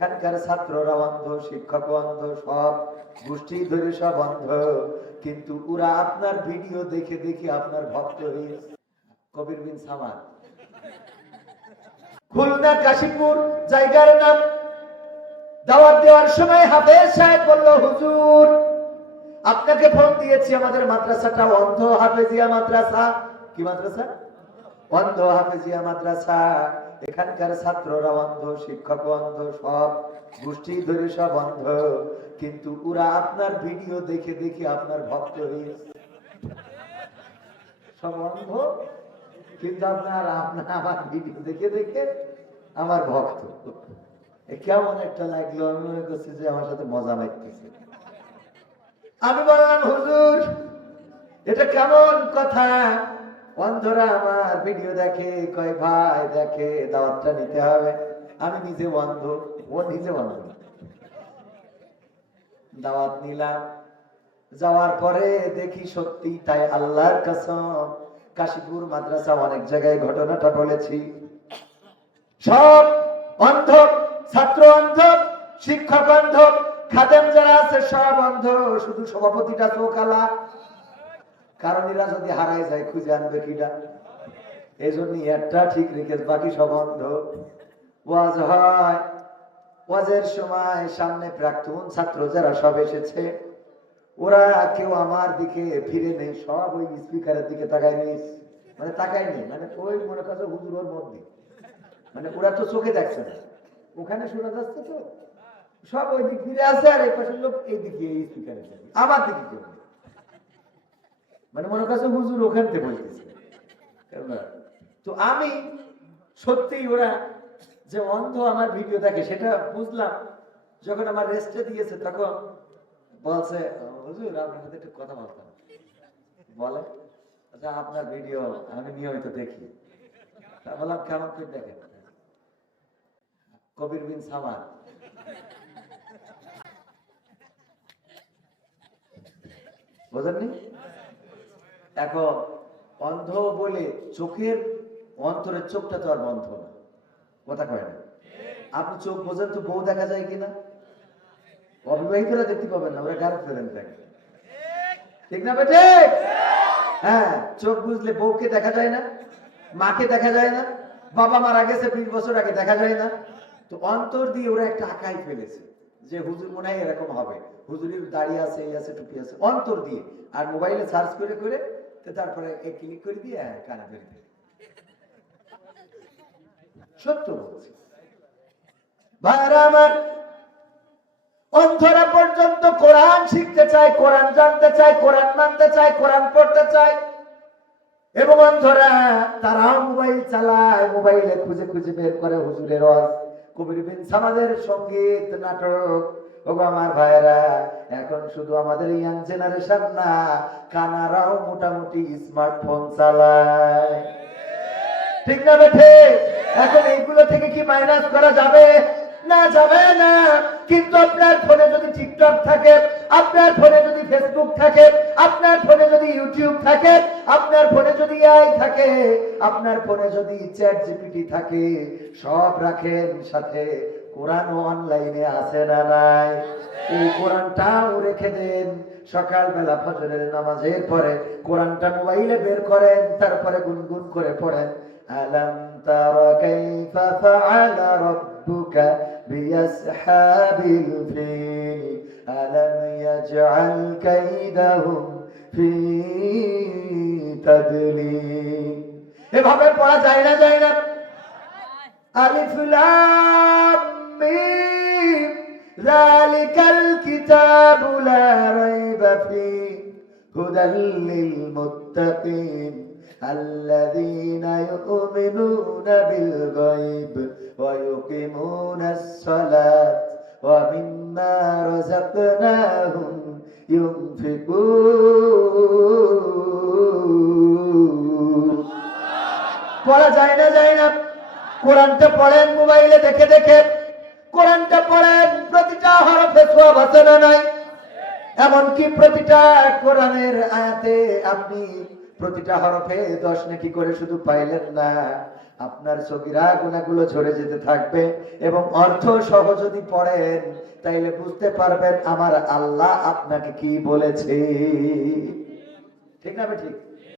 এখানকার ছাত্ররা অন্ধ, শিক্ষক অন্ধ, সব গোষ্ঠী ধরে সব অন্ধ। কিন্তু ওরা আপনার ভিডিও দেখে দেখে আপনার ভক্ত হয়ে কবির বিন সামান খুলনা কাশীপুর জায়গার নাম দাওয়াত দেওয়ার সময় হাফেজ সাহেব বলল, হুজুর, আপনাকে ফোন দিয়েছি, আমাদের মাদ্রাসাটা অন্ধ হাফেজিয়া মাদ্রাসা। কি মাদ্রাসা? অন্ধ হাফেজিয়া মাদ্রাসা। এখানকার ছাত্ররা অন্ধ, শিক্ষক অন্ধ, সব গোষ্ঠী ধরে সব অন্ধ। কিন্তু ওরা আপনার ভিডিও দেখে দেখে আপনার ভক্ত হয়ে সব অন্ধ, কিন্তু আপনার আপনার, আমার ভিডিও দেখে দেখে আমার ভক্ত। কেমন একটা লাগল, আমি মনে করছি যে আমার সাথে মজা লাগতেছে। আমি বললাম, হুজুর, এটা কেমন কথা? অন্ধরা আমার ভিডিও দেখে কয় ভাই দেখে দাওয়াতটা নিতে হবে। আমি নিজে অন্ধ ও নিজে অন্ধ দাওয়াত নিলাম। যাওয়ার পরে দেখি সত্যি তাই আল্লাহর কসম, কাশীপুর মাদ্রাসা অনেক জায়গায় ঘটনাটা বলেছি। সব অন্ধ ছাত্র অন্ধ শিক্ষক অন্ধ খাদেম যারা আছে সব অন্ধ শুধু সভাপতিটা চোখালা কারণ এরা যদি হারাই যায়, খুঁজে আনবে কিটা এই জন্য একটা ঠিক রেখে বাকি সব অন্ধ। ওয়াজ হয়। ওয়াজের সময় সামনে প্রাক্তন ছাত্র যারা সব এসেছে, ওরা কেউ আমার দিকে ফিরে নেই, সব ওই স্পিকারের দিকে তাকায় নেই। মানে তাকায় নেই মানে ওই মনে করছে হুজুর ওর মধ্যে। মানে ওরা তো চোখে দেখছে না। ওখানে শোনা যাচ্ছে তো। সব ওই দিক ফিরে আছে আর এই পাশের লোক এই দিকে, এই স্পিকারে আমার দিকে কেউ। মানে মনে করছে হুজুর ওখান থেকে বলতেছে। তো আমি সত্যি ওরা যে অন্ধ আমার ভিডিও দেখে, সেটা বুঝলাম। যখন আমার রেস্টে দিয়েছে, তখন বলছে, হুজুর, আপনার সাথে একটু কথা বলতাম। বলে আচ্ছা আপনার ভিডিও আমি নিয়মিত দেখি। তা বললাম, কেমন করে দেখেন? কবির বিন সামান বোঝেননি? এখন অন্ধ বলে চোখের অন্তরের চোখটা তো আর বন্ধ না। কথা কয় না? আপনি চোখ বোঝেন তো বউ দেখা যায় কিনা? অবিবাহিতরা দেখতে পাবেন না, ওরা গার্লফ্রেন্ড থাকে ঠিক না বেটে হ্যাঁ চোখ বুঝলে বউকে দেখা যায় না, মাকে দেখা যায় না, বাবা মারা গেছে বিশ বছর আগে দেখা যায় না। তো অন্তর দিয়ে ওরা একটা আঁকাই ফেলেছে যে হুজুর মনে হয় এরকম হবে। হুজুরের দাঁড়িয়ে আছে, এই আছে, টুপি আছে, অন্তর দিয়ে। আর মোবাইলে সার্চ করে করে তো তারপরে ক্লিক করে দিয়ে কানে ধরে দিয়ে সত্য বলছি। ভাইরা আমার, অন্ধরা পর্যন্ত কোরআন শিখতে চায়, কোরআন জানতে চায়, কোরআন মানতে চায়, কোরআন পড়তে চায়। এবং অন্ধরা তারাও মোবাইল চালায়, মোবাইলে খুঁজে খুঁজে বের করে হুজুরের ওয়াজ। কবির বিন সামাদের সংগীত, নাটক আমার ভাইরা এখন শুধু আমাদের ইয়াং জেনারেশন না কানারাও মোটামুটি স্মার্টফোন চালায়। ঠিক না এখন এইগুলো থেকে কি মাইনাস করা যাবে? না যাবে না। কিন্তু আপনার ফোনে যদি টিকটক থাকে, আপনার ফোনে যদি ফেসবুক থাকে, আপনার ফোনে যদি ইউটিউব থাকে, আপনার ফোনে যদি আই থাকে, আপনার ফোনে যদি চ্যাট জিপিটি থাকে, সব রাখেন সাথে। কোরআন অনলাইনে আছে না নাই? এই কোরআনটাও রেখে দেন। সকালবেলা ফজরের নামাজের পরে কোরআনটা মোবাইলে বের করেন, তারপরে গুনগুন করে পড়েন। আলম তারা কাইফা ফাআলা রাব্বুকা বিআসহাবিল ফিল? আলম ইয়াজআল কাইদাহুম ফি তাদলিল? এভাবে পড়া যায় না যায় না? আলিফ লাম। مبين ذلك الكتاب لا ريب فيه هدى للمتقين الذين يؤمنون بالغيب ويقيمون الصلاة ومما رزقناهم ينفقون পড়া যায় না যায় না কোরআনটা পড়েন মোবাইলে দেখে দেখে কোরআনটা পড়েন, প্রতিটা হরফে সওয়াব আছে না নাই? এমনকি প্রতিটা কোরআনের আয়াতে আপনি প্রতিটা হরফে দশ নাকি করে শুধু পাইলেন না, আপনার সগিরা গুণাগুলো ঝরে যেতে থাকবে এবং অর্থ সহ যদি পড়েন, তাইলে বুঝতে পারবেন আমার আল্লাহ আপনাকে কি বলেছে। ঠিক না ঠিক?